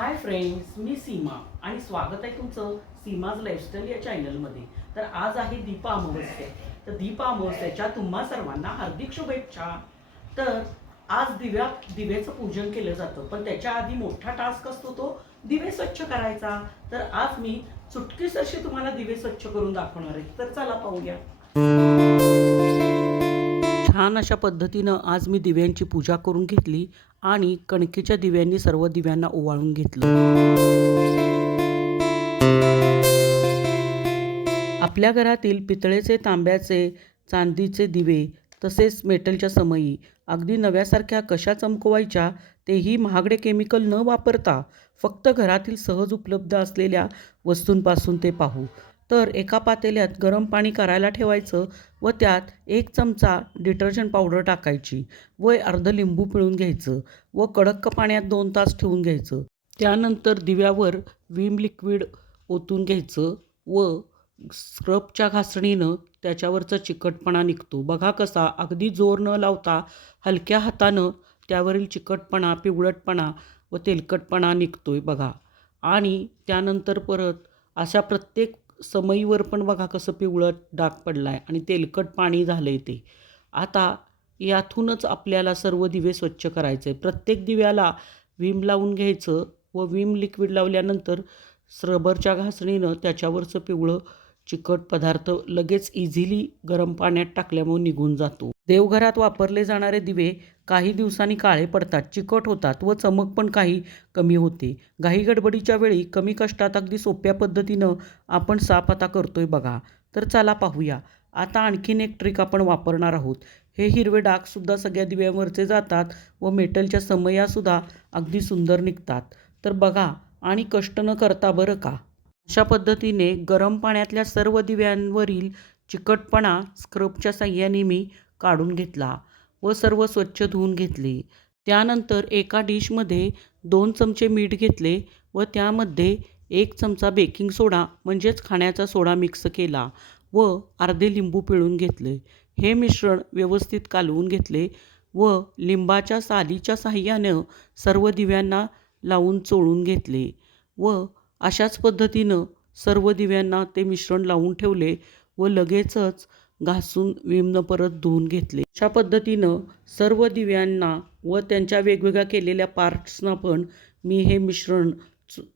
Hi friends, मी सीमा आणि स्वागत आहे तुमचं सीमाज लाईफस्टाईल या चॅनलमध्ये. तर आज आहे दीप अमावस्या. तर दीप अमावस्याच्या तुम्हा सर्वांना हार्दिक शुभेच्छा. तर आज दिव्याचं पूजन केलं जातं, पण त्याच्या आधी मोठा टास्क असतो तो दिवे स्वच्छ करायचा. तर आज मी चुटकीसरशी तुम्हाला दिवे स्वच्छ करून दाखवणार आहे. तर चला पाहूया. छान अशा पद्धतीनं आज मी दिव्यांची पूजा करून घेतली आणि कणकेच्या दिव्यांनी सर्व दिव्यांना ओवाळून घेतलं. आपल्या घरातील पितळेचे, तांब्याचे, चांदीचे दिवे तसेच मेटलच्या समयी अगदी नव्यासारख्या कशा चमकवायच्या तेही महागडे केमिकल न वापरता फक्त घरातील सहज उपलब्ध असलेल्या वस्तूंपासून ते पाहू. तर एका पातेल्यात गरम पाणी करायला ठेवायचं व त्यात 1 चमचा डिटर्जंट पावडर टाकायची व अर्ध लिंबू पिळून घ्यायचं व कडक पाण्यात 2 तास ठेवून घ्यायचं. त्यानंतर दिव्यावर विम लिक्विड ओतून घ्यायचं व स्क्रबच्या घासणीनं त्याच्यावरचा चिकटपणा निघतो. बघा कसा अगदी जोर न लावता हलक्या हातानं त्यावरील चिकटपणा, पिवळटपणा व तेलकटपणा निघतोय बघा. आणि त्यानंतर परत अशा प्रत्येक समईवर पण बघा कसं पिवळट डाग पडला आहे आणि तेलकट पाणी झालं आहे ते. आता यातूनच आपल्याला सर्व दिवे स्वच्छ करायचे. प्रत्येक दिव्याला विम लावून घ्यायचं व विम लिक्विड लावल्यानंतर रबरच्या घासणीनं त्याच्यावरचं पिवळं चिकट पदार्थ लगेच इझिली गरम पाण्यात टाकल्यामुळे निघून जातो. देवघरात वापरले जाणारे दिवे काही दिवसांनी काळे पडतात, चिकट होतात व चमक पण काही कमी होते. घाई गडबडीच्या वेळी कमी कष्टात अगदी सोप्या पद्धतीनं आपण साफ आता करतोय बघा. तर चला पाहूया. आता आणखीन एक ट्रिक आपण वापरणार आहोत. हे हिरवे डागसुद्धा सगळ्या दिव्यांवरचे जातात व मेटलच्या समयासुद्धा अगदी सुंदर निघतात. तर बघा आणि कष्ट न करता बरं का. अशा पद्धतीने गरम पाण्यातल्या सर्व दिव्यांवरील चिकटपणा स्क्रबच्या साहाय्याने मी काढून घेतला व सर्व स्वच्छ धुवून घेतले. त्यानंतर एका डिशमध्ये 2 चमचे मीठ घेतले व त्यामध्ये 1 चमचा बेकिंग सोडा म्हणजेच खाण्याचा सोडा मिक्स केला व अर्धे लिंबू पिळून घेतले. हे मिश्रण व्यवस्थित कालवून घेतले व लिंबाच्या सालीच्या साहाय्यानं सर्व दिव्यांना लावून चोळून घेतले व अशाच पद्धतीनं सर्व दिव्यांना ते मिश्रण लावून ठेवले व लगेचच घासून विमनं परत धुवून घेतले. अशा पद्धतीनं सर्व दिव्यांना व त्यांच्या वेगवेगळ्या केलेल्या पार्ट्सना पण मी हे मिश्रण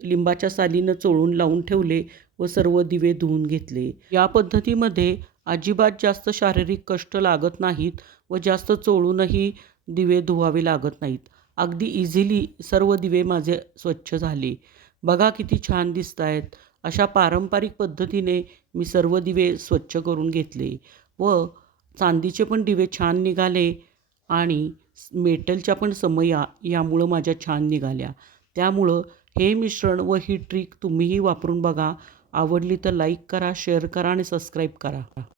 लिंबाच्या सालीनं चोळून लावून ठेवले व सर्व दिवे धुवून घेतले. या पद्धतीमध्ये अजिबात जास्त शारीरिक कष्ट लागत नाहीत व जास्त चोळूनही दिवे धुवावे लागत नाहीत. अगदी इझिली सर्व दिवे माझे स्वच्छ झाले. बघा किती छान दिसत आहेत. अशा पारंपरिक पद्धतीने मी सर्व दिवे स्वच्छ करून घेतले व चांदीचे पण दिवे छान निघाले आणि मेटलच्या पण समया यामुळं माझ्या छान निघाल्या. त्यामुळं हे मिश्रण व ही ट्रिक तुम्हीही वापरून बघा. आवडली तर लाईक करा, शेअर करा आणि सबस्क्राईब करा.